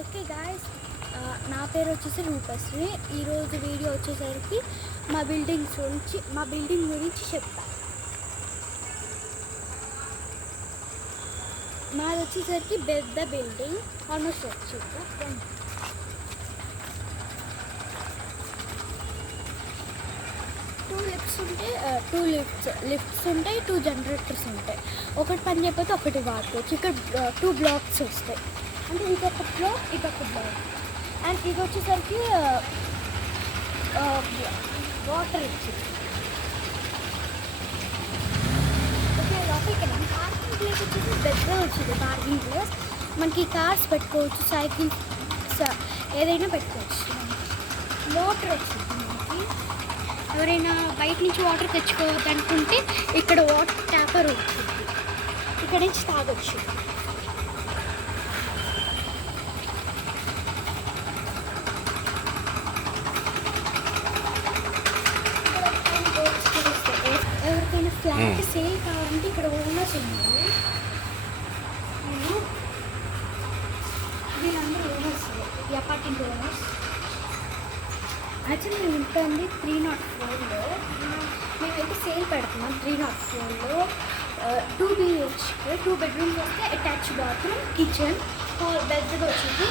Okay guys, నా పేరు వచ్చేసి రూపశ్రీ. ఈరోజు వీడియో వచ్చేసరికి మా బిల్డింగ్ గురించి చెప్తా. మాది వచ్చేసరికి పెద్ద బిల్డింగ్, ఆల్మోస్ట్ వచ్చేది టూ లిఫ్ట్స్ ఉంటాయి, 2 జనరేటర్స్ ఉంటాయి. ఒకటి పని చేయకపోతే ఒకటి వాడుకోవచ్చు. ఇక్కడ 2 బ్లాక్స్ వస్తాయి, అంటే ఇదొక బ్లాక్ అండ్ ఇది వచ్చేసరికి వాటర్ ఇచ్చింది. ఓకే, లోపలికి పార్కింగ్ ప్లేస్ వచ్చేసి పెద్దగా వచ్చింది. పార్కింగ్ ప్లేస్ మనకి కార్స్ పెట్టుకోవచ్చు, సైకిల్స్ ఏదైనా పెట్టుకోవచ్చు. వాటర్ వచ్చింది మనకి. ఎవరైనా బయట నుంచి వాటర్ తెచ్చుకోవద్దు అనుకుంటే ఇక్కడ వాటర్ ట్యాపర్ వచ్చింది, ఇక్కడ నుంచి తాగొచ్చు. ఎవరికైనా ఫ్లాట్ సేల్ కావాలంటే ఇక్కడ ఓనర్స్ ఉన్నారు. వీళ్ళందరూ ఓనర్స్, ఈ అపార్ట్మెంట్ ఓనర్స్. యాక్చువల్లీ మేము ఉంటుంది 304లో. మేమైతే సేల్ పెడుతున్నాం 304లో. 2 BHK 2 బెడ్రూమ్స్ వస్తే అటాచ్ బాత్రూమ్, కిచెన్, పెద్దగా వచ్చింది.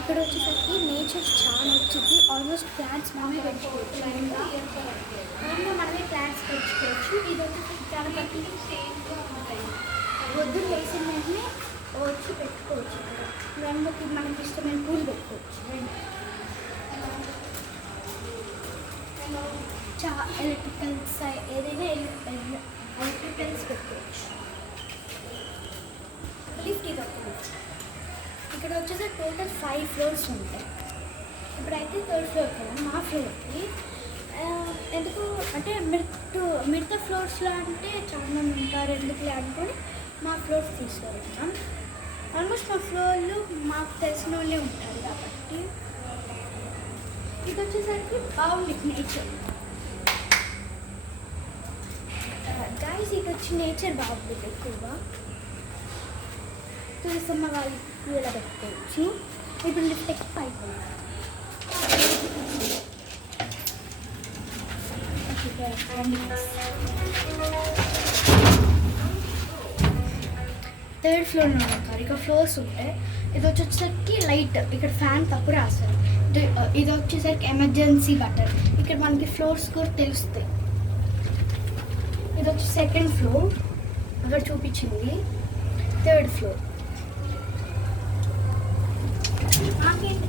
ఇక్కడ వచ్చేసరికి నేచర్ చాలా వచ్చింది. ఆల్మోస్ట్ ప్లాంట్స్ మనమే పెంచుకోవచ్చు. మనమే ప్లాంట్స్ పెంచుకోవచ్చు. ఇది వచ్చేసి గణపతి వద్దులు వేసిన వెంటనే వచ్చి పెట్టుకోవచ్చు. గణపతి మనకి ఇష్టమైన పూలు పెట్టుకోవచ్చు. ఎలక్ట్రికల్స్ ఏదైనా ఎలక్ట్రికల్స్ పెట్టుకోవచ్చు. లిఫ్ట్ ఇది ఒక లిఫ్ట్. ఇక్కడ వచ్చేసి టోటల్ 5 ఫ్లోర్స్ ఉంటాయి. ఇప్పుడైతే 3rd ఫ్లోర్కి వెళ్ళాం, మా ఫ్లోర్కి. ఎందుకు అంటే మిగతా ఫ్లోర్స్లో అంటే చాలా మంది ఉంటారు, ఎందుకులే అనుకొని మా ఫ్లోర్స్ తీసుకెళ్తాం. ఆల్మోస్ట్ మా ఫ్లోర్లో మాకు తెలిసిన వాళ్ళే ఉంటారు కాబట్టి. ఇది వచ్చేసరికి బాగుంది నేచర్ గైస్. ఇది వచ్చి నేచర్ బాగుంది ఎక్కువగా. తులసమ్మ వాళ్ళు ఇలా పెట్టుకోవచ్చు. ఇప్పుడు లిఫ్ట్ ఎక్కి పైకి 3rd ఫ్లోర్లో ఉంటారు. ఇక ఫ్లోర్స్ ఉంటాయి. ఇది వచ్చేసరికి లైట్, ఇక్కడ ఫ్యాన్ తప్పు రాస్తారు. ఇది వచ్చేసరికి ఎమర్జెన్సీ బటన్. ఇక్కడ మనకి ఫ్లోర్స్ కూడా తెలుస్తాయి. ఇది వచ్చి 2nd ఫ్లోర్, అక్కడ చూపించింది. 3rd floor.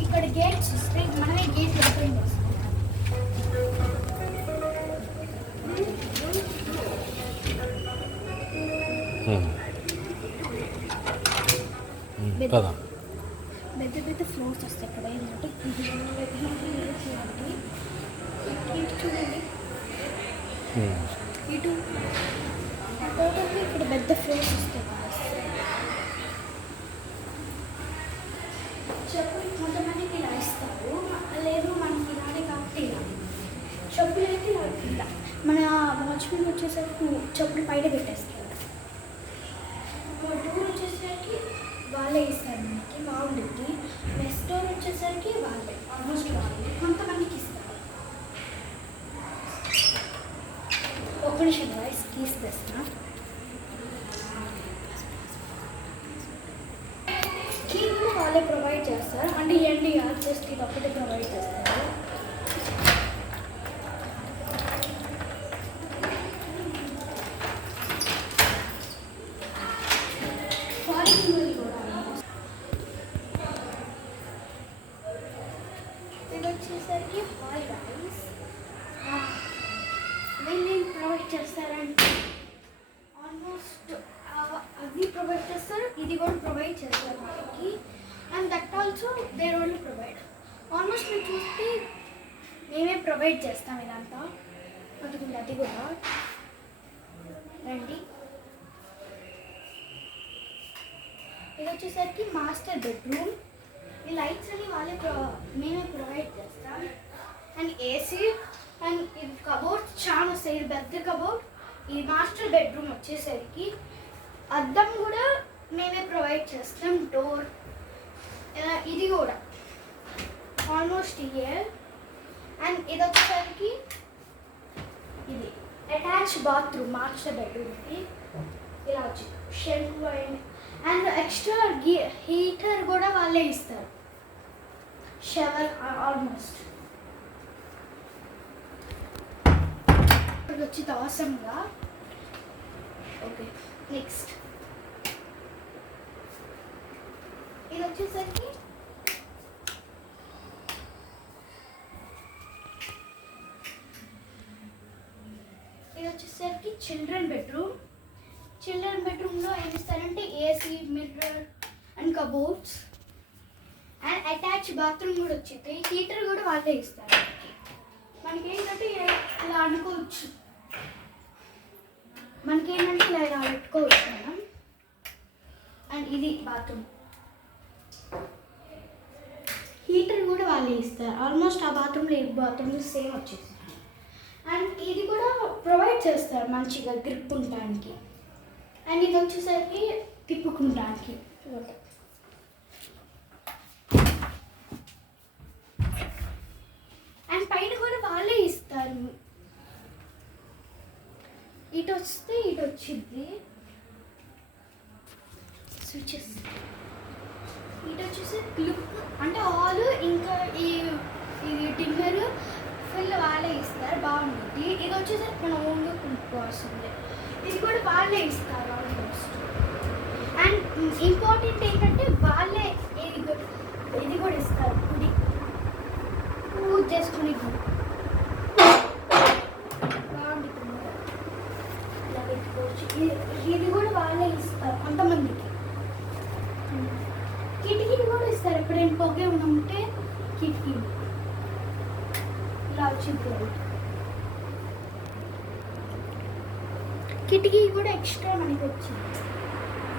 ఇక్కడ గేట్స్ వస్తాయి, మనమే గేట్ ఓపెన్ చేస్తాం. పెద్ద ఫ్లోర్స్ వస్తాయి. ఇక్కడ ఏంటంటే ఇటు చూడండి, ఇటు టోటల్గా ఇక్కడ పెద్ద ఫ్లోర్స్ వస్తాయి. చెప్పులు కొంతమందికి ఇలా ఇస్తారు, లేదు మనకి ఇలానే కాబట్టి ఇలా చెప్పులు అయితే ఇలా మన వాచ్మెన్ వచ్చేసరికి చెప్పులు పైన పెట్టేస్తారు. డోర్ వచ్చేసరికి వాళ్ళే ఇస్తారు, మనకి బాగుంటుంది. మెస్ డోర్ వచ్చేసరికి వాళ్ళే, ఆల్మోస్ట్ వాళ్ళే, కొంతమందికి ఇస్తారు. ఒక నిమిషం వాయిస్ కీస్ తెస్తున్నా. కీ కూడా వాళ్ళే ప్రొవైడ్ చేస్తారు, అంటే ఏంటి జస్ట్ ఇది ఒకటే ప్రొవైడ్ చేస్తారు. ఇది వచ్చేసరికి హాల్ రైస్. వీళ్ళు ప్రొవైడ్ చేస్తారంటే ఆల్మోస్ట్ అది ప్రొవైడ్ చేస్తారు, ఇది కూడా ప్రొవైడ్ చేస్తారు మనకి. And that also there only provide. Almost మీరు చూస్తే మేమే ప్రొవైడ్ చేస్తాం ఇదంతా. అందుకుంది అది కూడా రండి. ఇది వచ్చేసరికి మాస్టర్ బెడ్రూమ్. ఈ లైట్స్ అని మేమే ప్రొవైడ్ చేస్తాం. అండ్ ఏసీ అండ్ ఇది కబోర్డ్ చాలా వస్తాయి. ఇది పెద్ద కబోర్డ్. ఈ మాస్టర్ బెడ్రూమ్ వచ్చేసరికి అద్దం కూడా మేమే ప్రొవైడ్ చేస్తాం. డోర్ ఇది కూడా ఆల్మోస్ట్ ఇయర్. అండ్ ఇది వచ్చేసరికి ఇది అటాచ్ బాత్రూమ్ మాస్టర్ బెడ్రూమ్కి ఇలా వచ్చింది షెల్ఫ్ అండ్ ఎక్స్ట్రా హీటర్ కూడా వాళ్ళే ఇస్తారు. షవర్ ఆల్మోస్ట్ వచ్చి అవసరంగా. ఓకే, నెక్స్ట్ ఇది వచ్చేసరికి చిల్డ్రన్ బెడ్రూమ్. చిల్డ్రన్ బెడ్రూమ్లో ఏం ఇస్తారంటే AC, mirror and cupboards and attach bathroom కూడా వచ్చింది. హీటర్ కూడా వాళ్ళే ఇస్తారు. మనకేంటంటే ఇలా అనుకోవచ్చు, మనకేంటంటే ఇలా పెట్టుకోవచ్చు మనం. అండ్ ఇది బాత్రూమ్, హీటర్ కూడా వాళ్ళే ఇస్తారు. ఆల్మోస్ట్ ఆ బాత్రూమ్లో ఈ బాత్రూమ్లో సేమ్ వచ్చేసి. అండ్ ఇది కూడా ప్రొవైడ్ చేస్తారు మంచిగా గ్రిప్ ఉండడానికి. అండ్ ఇది వచ్చేసరికి తిప్పుకుంటానికి. అండ్ పైన కూడా వాళ్ళే ఇస్తారు. ఇటు వస్తే ఇటు వచ్చింది స్విచెస్. ఇటు వచ్చేసి లుక్ అంటే ఆల్, ఇంకా ఇది డిన్నర్ ఫుల్ వాళ్ళే ఇస్తారు, బాగుంటుంది. ఇది వచ్చేసరికి మనం ఓన్గా కొనుక్కోవాల్సిందే. ఇది కూడా వాళ్ళే ఇస్తారు ఆల్మోస్ట్. అండ్ ఇంపార్టెంట్ ఏంటంటే వాళ్ళే ఇది కూడా ఇస్తారు, గుడి పూజ చేసుకునే గుడి బాగుంటుంది, ఇలా పెట్టుకోవచ్చు. ఇది కూడా వాళ్ళే ఇస్తారు కొంతమందికి. కిటికీలు కూడా ఇస్తారు, ఎప్పుడైనా పొగే ఉంటే కిటికీలు ఇలా వచ్చింది. కిటికీ కూడా ఎక్స్ట్రా మనకి వచ్చింది.